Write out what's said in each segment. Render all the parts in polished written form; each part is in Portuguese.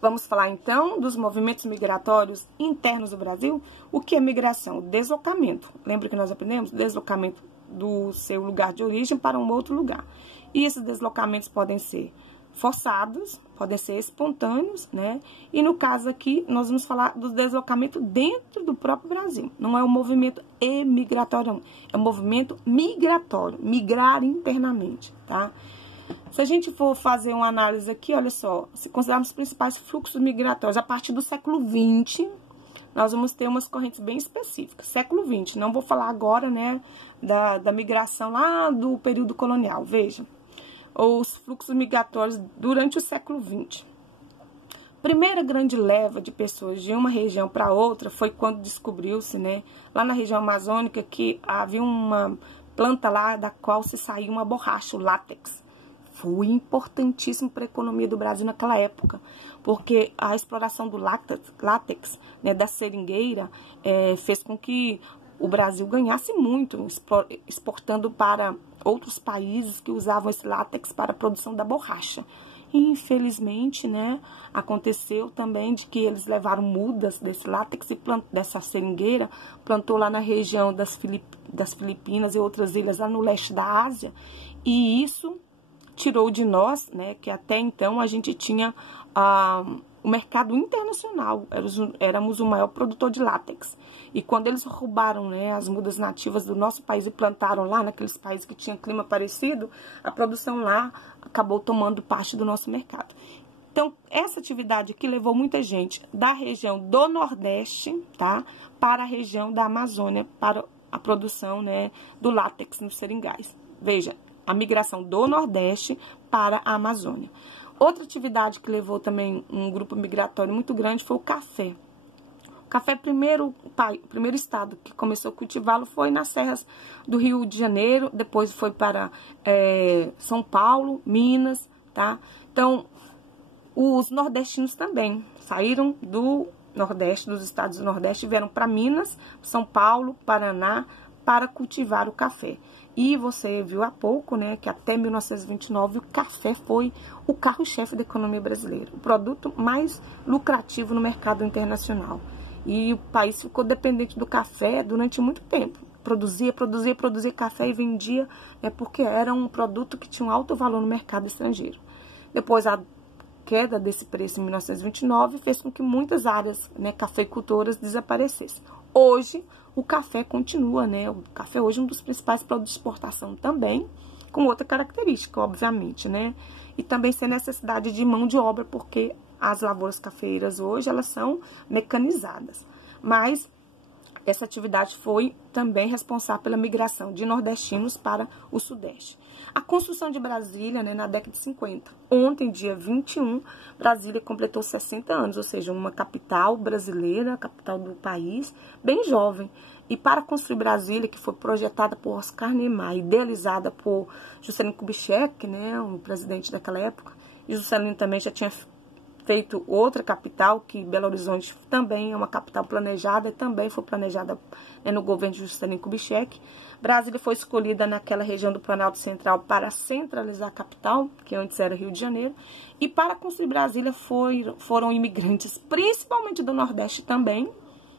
Vamos falar então dos movimentos migratórios internos do Brasil. O que é migração? Deslocamento. Lembra que nós aprendemos? Deslocamento do seu lugar de origem para um outro lugar. E esses deslocamentos podem ser forçados, podem ser espontâneos, né? E no caso aqui, nós vamos falar do deslocamento dentro do próprio Brasil. Não é um movimento emigratório, é um movimento migratório, migrar internamente, tá? Se a gente for fazer uma análise aqui, olha só, se considerarmos os principais fluxos migratórios a partir do século XX, nós vamos ter umas correntes bem específicas. Século XX, não vou falar agora, né, da migração lá do período colonial, veja. Os fluxos migratórios durante o século XX. Primeira grande leva de pessoas de uma região para outra foi quando descobriu-se, né, lá na região amazônica, que havia uma planta lá da qual se saía uma borracha, o látex. Foi importantíssimo para a economia do Brasil naquela época, porque a exploração do látex, né, da seringueira, fez com que o Brasil ganhasse muito, exportando para outros países que usavam esse látex para a produção da borracha. E, infelizmente, né, aconteceu também de que eles levaram mudas desse látex e dessa seringueira, plantou lá na região das Filipinas e outras ilhas lá no leste da Ásia, e isso tirou de nós, né, que até então a gente tinha o mercado internacional, éramos o maior produtor de látex. E quando eles roubaram, né, as mudas nativas do nosso país e plantaram lá naqueles países que tinham clima parecido, a produção lá acabou tomando parte do nosso mercado. Então, essa atividade aqui levou muita gente da região do Nordeste, tá, para a região da Amazônia, para a produção, né, do látex nos seringais. Veja, a migração do Nordeste para a Amazônia. Outra atividade que levou também um grupo migratório muito grande foi o café. O café, primeiro estado que começou a cultivá-lo foi nas serras do Rio de Janeiro, depois foi para São Paulo, Minas, tá? Então, os nordestinos também saíram do Nordeste, dos estados do Nordeste, vieram para Minas, São Paulo, Paraná, para cultivar o café. E você viu há pouco, né, que até 1929 o café foi o carro-chefe da economia brasileira, o produto mais lucrativo no mercado internacional. E o país ficou dependente do café durante muito tempo. Produzia café e vendia, porque era um produto que tinha um alto valor no mercado estrangeiro. Depois a queda desse preço em 1929 fez com que muitas áreas, né, cafeicultoras desaparecessem. Hoje, o café continua, né? O café hoje é um dos principais produtos de exportação também, com outra característica, obviamente, né? E também sem necessidade de mão de obra, porque as lavouras cafeeiras hoje, elas são mecanizadas. Mas essa atividade foi também responsável pela migração de nordestinos para o Sudeste. A construção de Brasília, né, na década de 50. Ontem, dia 21, Brasília completou 60 anos, ou seja, uma capital brasileira, capital do país, bem jovem. E para construir Brasília, que foi projetada por Oscar Niemeyer, idealizada por Juscelino Kubitschek, né, um presidente daquela época, e Juscelino também já tinha feito outra capital, que Belo Horizonte também é uma capital planejada, também foi planejada, né, no governo de Juscelino Kubitschek. Brasília foi escolhida naquela região do Planalto Central para centralizar a capital, que antes era Rio de Janeiro, e para construir Brasília foram imigrantes, principalmente do Nordeste também,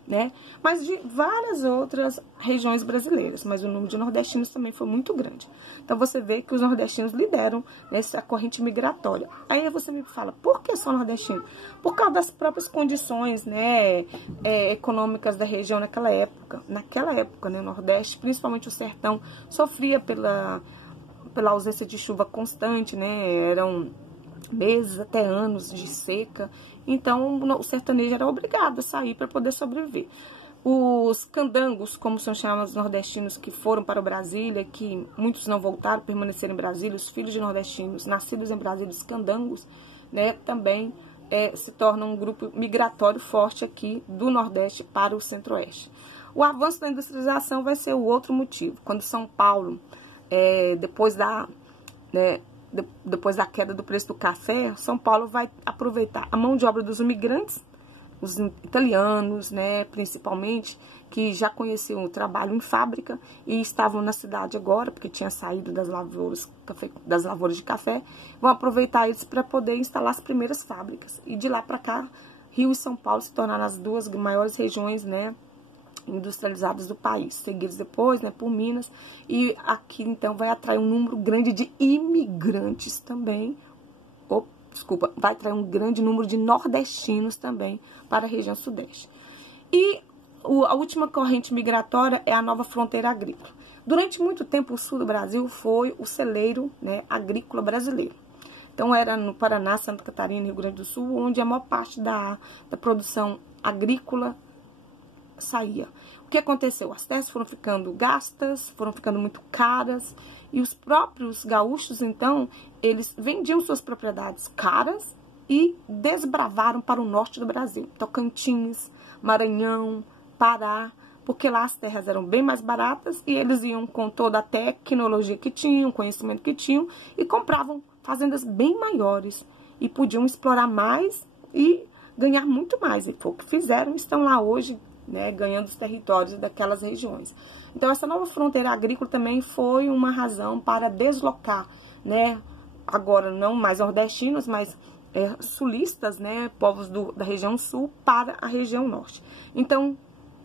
né, mas de várias outras regiões brasileiras, mas o número de nordestinos também foi muito grande. Então você vê que os nordestinos lideram nessa corrente migratória. Aí você me fala, por que só nordestino? Por causa das próprias condições, né, econômicas da região naquela época. Naquela época, né, o Nordeste, principalmente o sertão, sofria pela ausência de chuva constante, né, eram meses até anos de seca. Então, o sertanejo era obrigado a sair para poder sobreviver. Os candangos, como são chamados os nordestinos que foram para Brasília, que muitos não voltaram, permaneceram em Brasília, os filhos de nordestinos nascidos em Brasília, os candangos, né, também se tornam um grupo migratório forte aqui do Nordeste para o Centro-Oeste. O avanço da industrialização vai ser o outro motivo. Quando São Paulo, depois da queda do preço do café, São Paulo vai aproveitar a mão de obra dos imigrantes, os italianos, né, principalmente, que já conheciam o trabalho em fábrica e estavam na cidade agora, porque tinha saído das lavouras de café, vão aproveitar eles para poder instalar as primeiras fábricas. E de lá para cá, Rio e São Paulo se tornaram as duas maiores regiões, né, industrializadas do país, seguidos depois, né, por Minas, e aqui então vai atrair um número grande de imigrantes também, vai atrair um grande número de nordestinos também para a região sudeste. E a última corrente migratória é a nova fronteira agrícola. Durante muito tempo o sul do Brasil foi o celeiro, né, agrícola brasileiro. Então era no Paraná, Santa Catarina e Rio Grande do Sul, onde a maior parte da produção agrícola saía. O que aconteceu? As terras foram ficando gastas, foram ficando muito caras, e os próprios gaúchos, então, eles vendiam suas propriedades caras e desbravaram para o norte do Brasil. Tocantins, Maranhão, Pará, porque lá as terras eram bem mais baratas e eles iam com toda a tecnologia que tinham, conhecimento que tinham, e compravam fazendas bem maiores e podiam explorar mais e ganhar muito mais. E foi o que fizeram, estão lá hoje, né, ganhando os territórios daquelas regiões. Então, essa nova fronteira agrícola também foi uma razão para deslocar, né, agora não mais nordestinos, mas sulistas, né, povos da região sul para a região norte. Então,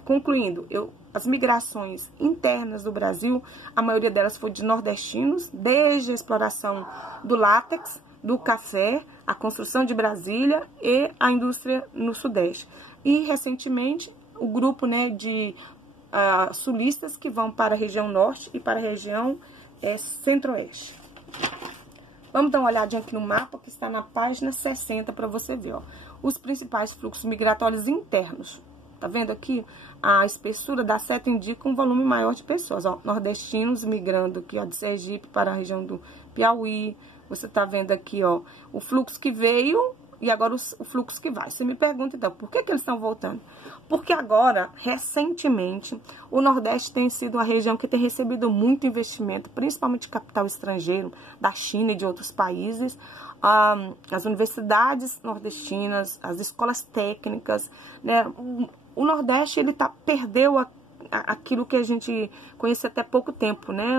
concluindo, as migrações internas do Brasil, a maioria delas foi de nordestinos, desde a exploração do látex, do café, a construção de Brasília e a indústria no sudeste. E, recentemente, o grupo, né, de sulistas que vão para a região norte e para a região centro-oeste. Vamos dar uma olhadinha aqui no mapa que está na página 60 para você ver, ó, os principais fluxos migratórios internos. Tá vendo aqui? A espessura da seta indica um volume maior de pessoas, ó, nordestinos migrando aqui, ó, de Sergipe para a região do Piauí. Você tá vendo aqui, ó, o fluxo que veio e agora o fluxo que vai. Você me pergunta, então, por que eles estão voltando? Porque agora, recentemente, o Nordeste tem sido a região que tem recebido muito investimento, principalmente capital estrangeiro, da China e de outros países. As universidades nordestinas, as escolas técnicas, né? O Nordeste, ele perdeu aquilo que a gente conhecia até pouco tempo, né?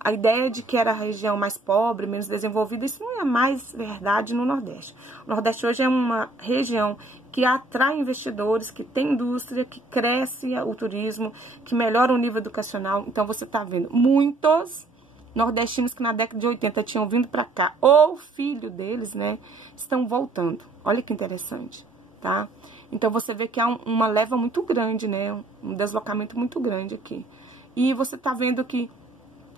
A ideia de que era a região mais pobre, menos desenvolvida, isso não é mais verdade no Nordeste. O Nordeste hoje é uma região que atrai investidores, que tem indústria, que cresce o turismo, que melhora o nível educacional. Então, você está vendo muitos nordestinos que na década de 80 tinham vindo para cá, ou filho deles, né, estão voltando. Olha que interessante, tá? Então, você vê que há uma leva muito grande, né, um deslocamento muito grande aqui. E você está vendo que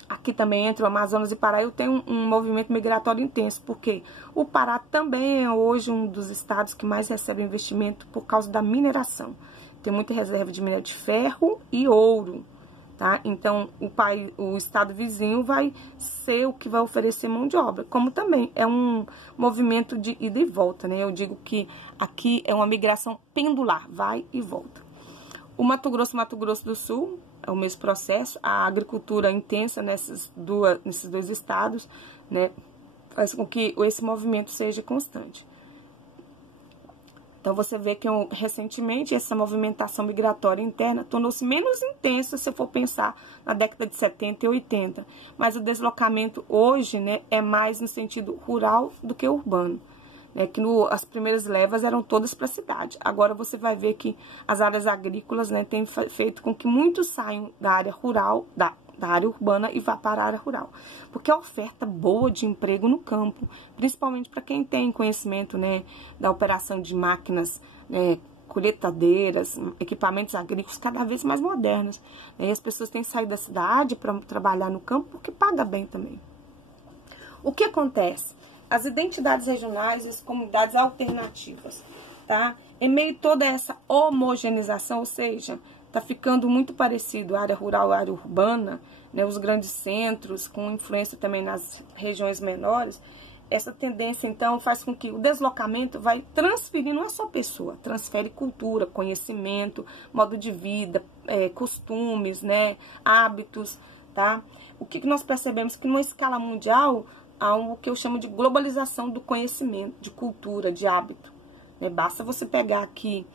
aqui também, entre o Amazonas e Pará, eu tenho um movimento migratório intenso, porque o Pará também é hoje um dos estados que mais recebe investimento por causa da mineração. Tem muita reserva de minério de ferro e ouro, tá? Então, o estado vizinho vai ser o que vai oferecer mão de obra, como também é um movimento de ida e volta, né? Eu digo que aqui é uma migração pendular, vai e volta. O Mato Grosso do Sul, é o mesmo processo. A agricultura intensa nesses dois estados, né, faz com que esse movimento seja constante. Então, você vê que recentemente essa movimentação migratória interna tornou-se menos intensa se eu for pensar na década de 70 e 80. Mas o deslocamento hoje, né, é mais no sentido rural do que urbano. Que as primeiras levas eram todas para a cidade. Agora você vai ver que as áreas agrícolas, né, têm feito com que muitos saiam da área rural, da área urbana e vá para a área rural. Porque a oferta boa de emprego no campo, principalmente para quem tem conhecimento, né, da operação de máquinas, né, colheitadeiras, equipamentos agrícolas cada vez mais modernos. E as pessoas têm saído da cidade para trabalhar no campo porque paga bem também. O que acontece? As identidades regionais e as comunidades alternativas, tá? Em meio a toda essa homogeneização, ou seja, tá ficando muito parecido a área rural e a área urbana, né? Os grandes centros, com influência também nas regiões menores, essa tendência, então, faz com que o deslocamento vai transferindo uma só pessoa, transfere cultura, conhecimento, modo de vida, costumes, né? Hábitos, tá? O que nós percebemos? Que numa escala mundial, há o que eu chamo de globalização do conhecimento, de cultura, de hábito, né? Basta você pegar aqui,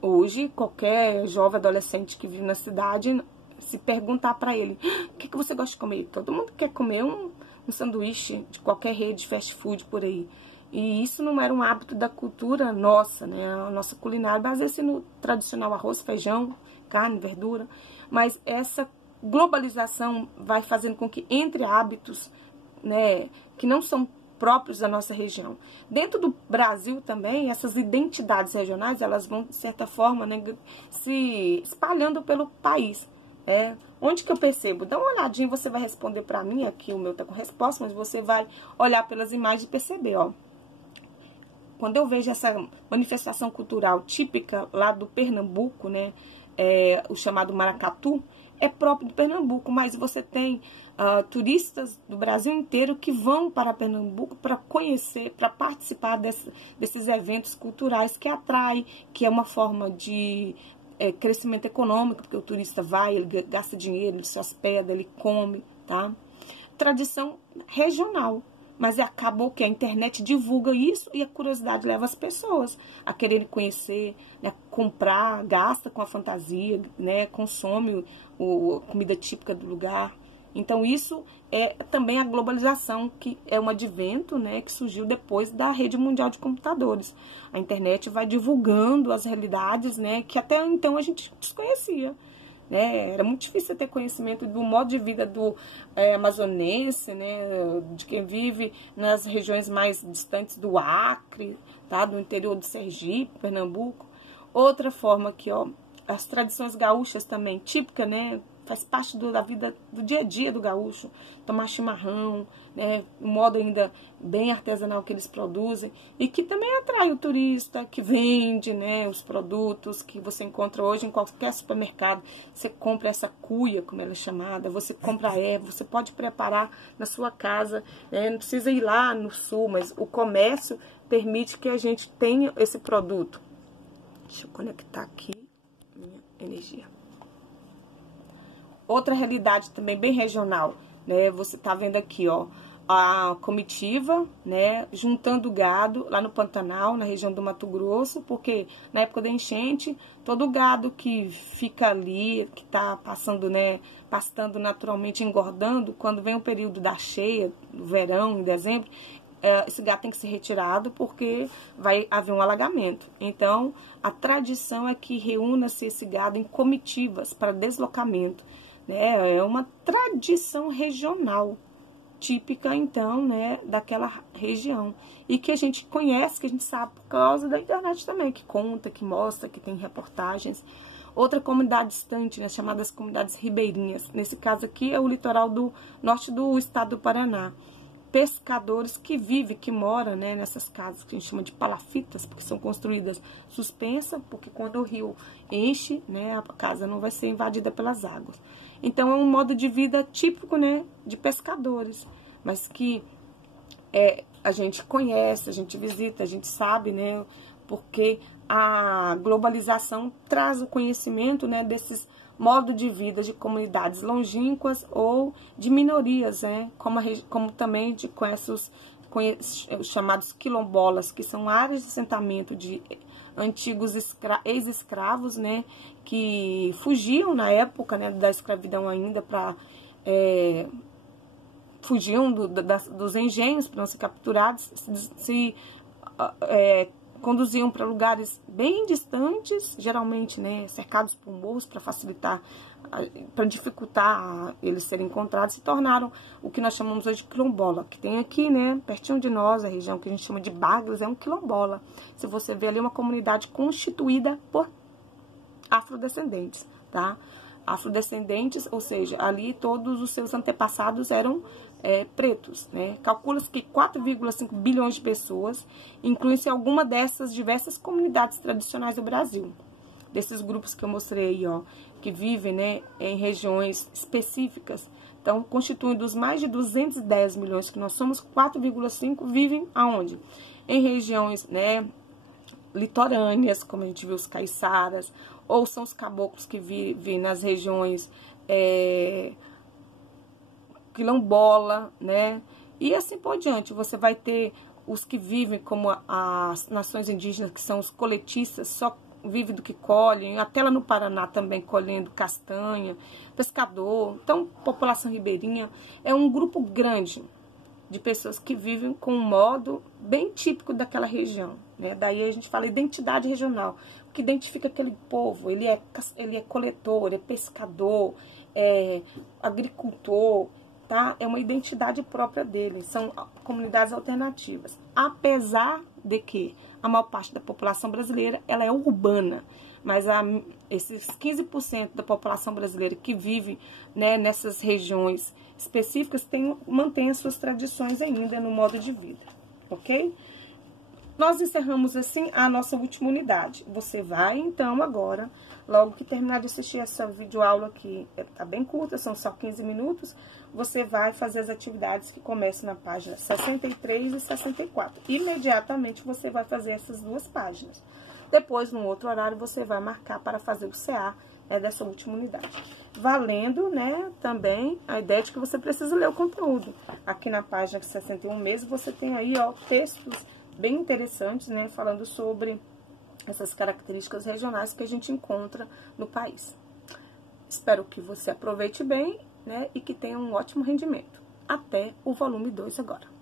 hoje, qualquer jovem adolescente que vive na cidade, se perguntar para ele, o que você gosta de comer? Todo mundo quer comer um sanduíche de qualquer rede de fast food por aí. E isso não era um hábito da cultura nossa, né? A nossa culinária baseia-se no tradicional arroz, feijão, carne, verdura. Mas essa globalização vai fazendo com que entre hábitos, né, que não são próprios da nossa região. Dentro do Brasil também, essas identidades regionais, elas vão, de certa forma, né, se espalhando pelo país. Onde que eu percebo? Dá uma olhadinha, você vai responder para mim, aqui o meu tá com resposta, mas você vai olhar pelas imagens e perceber, ó. Quando eu vejo essa manifestação cultural típica lá do Pernambuco, né, o chamado maracatu, é próprio do Pernambuco, mas você tem turistas do Brasil inteiro que vão para Pernambuco para conhecer, para participar desses eventos culturais que atraem, que é uma forma de crescimento econômico, porque o turista vai, ele gasta dinheiro, ele se hospeda, ele come, tá? Tradição regional. Mas acabou que a internet divulga isso e a curiosidade leva as pessoas a quererem conhecer, né, comprar, gasta com a fantasia, né, consome a comida típica do lugar. Então isso é também a globalização, que é um advento, né, que surgiu depois da rede mundial de computadores. A internet vai divulgando as realidades, né, que até então a gente desconhecia. Era muito difícil ter conhecimento do modo de vida do amazonense, né, de quem vive nas regiões mais distantes do Acre, tá, do interior do Sergipe, Pernambuco. Outra forma aqui, ó, as tradições gaúchas também, típica, né, faz parte da vida, do dia a dia do gaúcho, tomar chimarrão, né, um modo ainda bem artesanal que eles produzem, e que também atrai o turista, que vende, né, os produtos que você encontra hoje em qualquer supermercado. Você compra essa cuia, como ela é chamada, você compra a erva, você pode preparar na sua casa, né, não precisa ir lá no sul, mas o comércio permite que a gente tenha esse produto. Deixa eu conectar aqui minha energia. Outra realidade também bem regional, né? Você tá vendo aqui, ó, a comitiva, né, juntando gado lá no Pantanal, na região do Mato Grosso, porque na época da enchente, todo o gado que fica ali, que tá passando, né, pastando naturalmente, engordando, quando vem o período da cheia, do verão, em dezembro, esse gado tem que ser retirado porque vai haver um alagamento. Então, a tradição é que reúna-se esse gado em comitivas para deslocamento. É uma tradição regional, típica, então, né, daquela região. E que a gente conhece, que a gente sabe por causa da internet também, que conta, que mostra, que tem reportagens. Outra comunidade distante, né, chamadas comunidades ribeirinhas. Nesse caso aqui é o litoral do norte do estado do Paraná. Pescadores que vivem, que moram, né, nessas casas que a gente chama de palafitas, porque são construídas suspensas, porque quando o rio enche, né, a casa não vai ser invadida pelas águas. Então é um modo de vida típico, né, de pescadores, mas que a gente conhece, a gente visita, a gente sabe, né, porque a globalização traz o conhecimento, né, desses modo de vida de comunidades longínquas ou de minorias, né? Como também a gente conhece os chamados quilombolas, que são áreas de assentamento de antigos ex-escravos, né? Que fugiam na época, né, da escravidão ainda para fugiam dos engenhos para não ser capturados, conduziam para lugares bem distantes, geralmente, né, cercados por morros para facilitar, para dificultar eles serem encontrados, se tornaram o que nós chamamos hoje de quilombola, que tem aqui, né, pertinho de nós, a região que a gente chama de Bagres, é um quilombola. Se você vê ali uma comunidade constituída por afrodescendentes, tá? Afrodescendentes, ou seja, ali todos os seus antepassados eram pretos, né? Calcula-se que 4,5 bilhões de pessoas, incluem-se alguma dessas diversas comunidades tradicionais do Brasil. Desses grupos que eu mostrei aí, ó, que vivem, né, em regiões específicas. Então, constituindo os mais de 210 milhões que nós somos, 4,5 vivem aonde? Em regiões, né, litorâneas, como a gente viu os caiçaras, ou são os caboclos que vivem nas regiões quilombola, né? E assim por diante. Você vai ter os que vivem como as nações indígenas, que são os coletistas, só vivem do que colhem, até lá no Paraná também colhendo castanha, pescador. Então, população ribeirinha é um grupo grande de pessoas que vivem com um modo bem típico daquela região, né? Daí a gente fala identidade regional, o que identifica aquele povo. Ele é coletor, é pescador, é agricultor, tá? É uma identidade própria dele, são comunidades alternativas. Apesar de que a maior parte da população brasileira ela é urbana, mas esses 15% da população brasileira que vive, né, nessas regiões específicas mantém as suas tradições ainda no modo de vida, ok? Nós encerramos assim a nossa última unidade. Você vai então agora, logo que terminar de assistir essa videoaula que tá bem curta, são só 15 minutos, você vai fazer as atividades que começam na página 63 e 64. Imediatamente você vai fazer essas duas páginas. Depois, num outro horário, você vai marcar para fazer o CA, né, dessa última unidade. Valendo, né, também a ideia de que você precisa ler o conteúdo. Aqui na página 61 mesmo, você tem aí, ó, textos bem interessantes, né, falando sobre essas características regionais que a gente encontra no país. Espero que você aproveite bem, né, e que tenha um ótimo rendimento. Até o volume 2 agora.